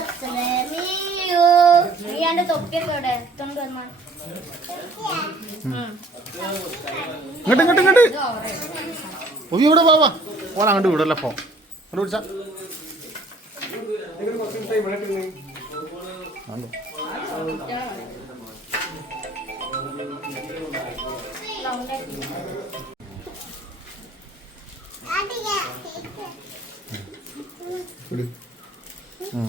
ഇങ്ങോട്ട് ഇങ്ങോട്ട് ഇങ്ങോട്ട് ഒവി ഇവിടെ പോവാ പോലെ അങ്ങോട്ട് വിടല്ലോ അപ്പോ അങ്ങോട്ട് വിളിച്ച ഉം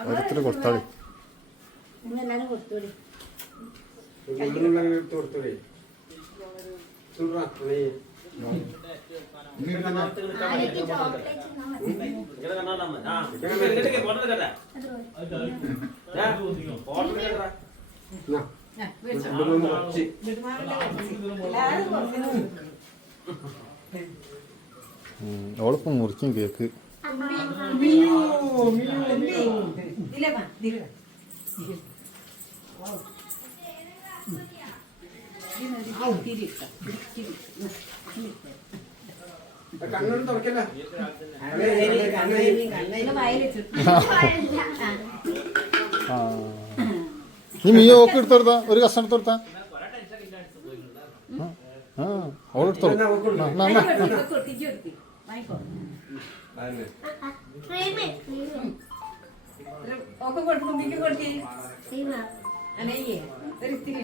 അരത്തിന് കൊടുത്താൽ ഓളിപ്പം മുറിച്ചും cake Mio, mio, mio. Dile va, dile. Wow. Dile, dile, dile. Dile, dile. ಒಂದು ಕಸಣ್ಣ আইলে ট্রেমে ওকে বল ভূমিকে বল কি সিমা আনাইয়ে তরি